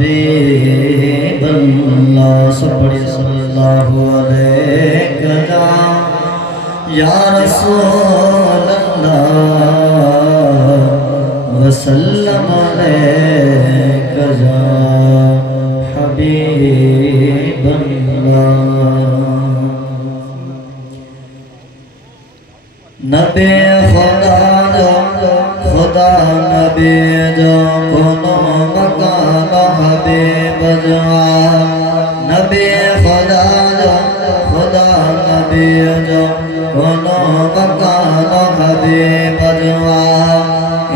हबीब अल्लाह सपड़े सल्लल्लाहु अलैहि या रसूल अल्लाह वसल्लम अलैका या हबीब अल्लाह। नबी खुदा नबी जो कोनो मकाम हबीब जवा नबी खुदा नबी जो कोनो मकाम हबीब जवा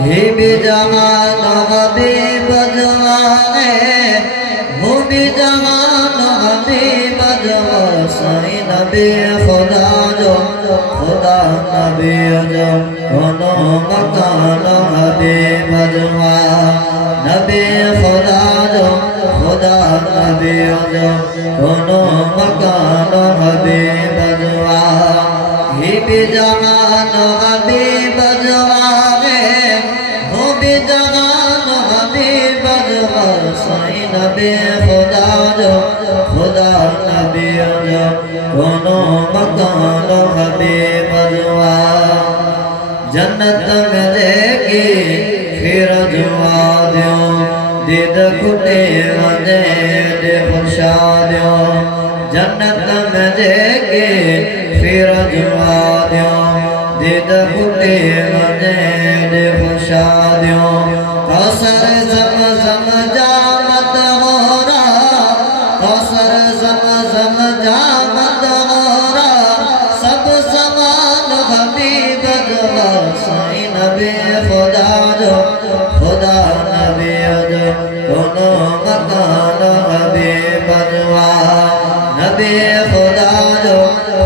ही भी जवान हबीब जवा हो भी जवान हबीब जवा सही नबी खुदा जो खुदा नबी जो कोनो मकान हबीब जवा नबी खुदा जो खुदा नबी जो कोनो मकान हबीब जवा ही भी जवान हबीब जवा हो भी जवान हबीब जवा सही नबी खुदा जो खुदा नबी जो कोनो मकान हबीब जवा जन्नत में देगी फिर जुआ दो दीद खुटे वदे दे खुशा दो जन्नत में देगी फिर जुआ दो दीद खुटे वदे दे खुशा दो कौसर ज़म जामत हो रहा कौसर ज़म जामत हो रहा सब समान हबीब जवा सही नबी खुदा जो खुदा नबी जो कोनो मकान हबीब जवा नबी खुदा जो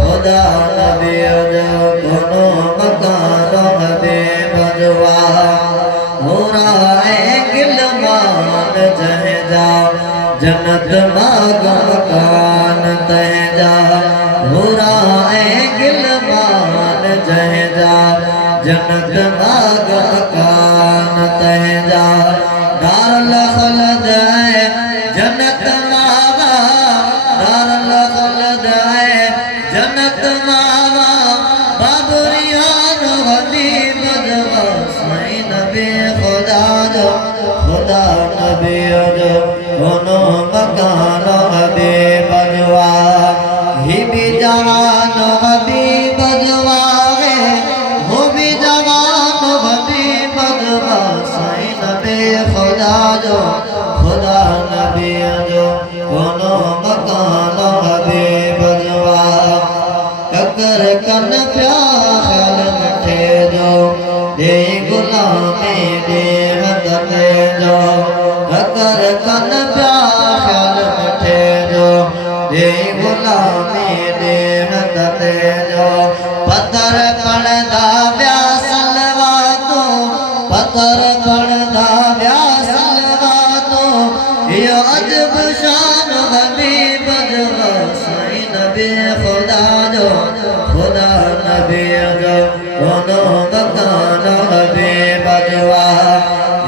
खुदा नबी जो कोनो मकान हबीब जवा होरा गिलमान जह जा जन्नत माग मकान तह जा होरा गिलमान जह जा जन्नत माग मकान तह जा दारुल खुल्द है जन्नत मावा दारुल खुल्द है जन्नत मावा बाबरियान हबीब जवा सही नबी खुदा जो खुदा नबी जो कोनो मकान हबीब जवा ही भी जवान हबीब जवा हो भी जवान हबीब जवा सही नबी खुदा जो खुदा नबी जो कोनो मकान हबीब जवा ककर कन प्यार मिठे जो दे गुलामी दे हदने जो ककर कन प्यार मिठे जो दे गुलामी दे हदने जो पत्थर पड़दा व्यासलवा तो पत्थर पड़दा व्यासलवा तो यो अजब शान हबीब जवा सही नबी खुदा जो खुदा नबी जो कोनो मकान हबीब जवा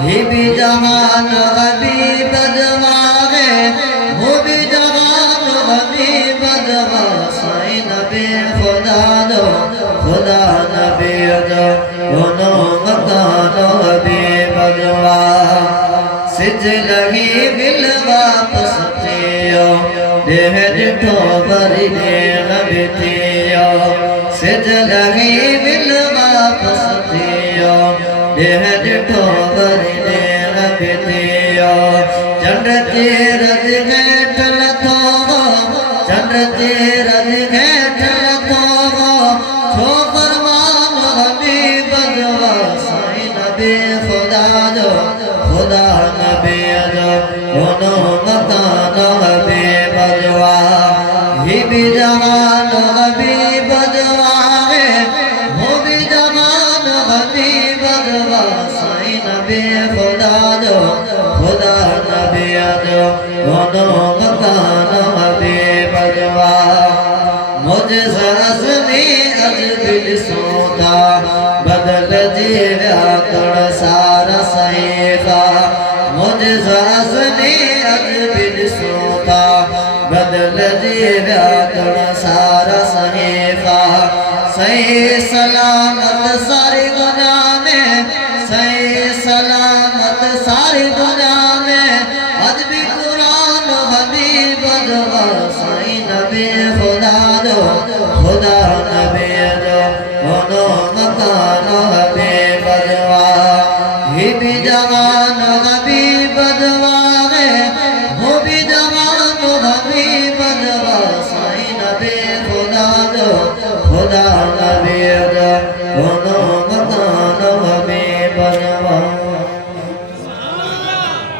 ही भी जहान हबीब जवा हो भी जहान हबीब जवा सही नबी खुदा जो खुदा नबी जो कोनो मकान हबीब जवा सिज लगी बिल वापस थियो देह डिठो भरी देह बिथियो सिज लगी बिल वापस थियो देह डिठो भरी देह बिथियो चंद्र तेरज घेठल थो चंद्र तेरज घेठल थो छो फरमान हबीब जवा सही नबी खुदा जो खुदा नबी जो कोनो मकान हबीब जवा ही भी जवान हबीब जवा हो भी जवान हबीब जवा सही नबी खुदा जो खुदा नबी जो कोनो मकान हबीब जवा मुझे सरसनी अजबिल सोता बदल जीव्या तड़ सारा सहीफा मुझे सरसनी अज बिनसोता बदल जी व्याकरण सारा सहीफा सही सलामत सारी दुनिया में सही सलामत सारी दुनिया में अज भी कुरान हबीब दवा सही नबी खुदा दो खुदा नबी दो मकान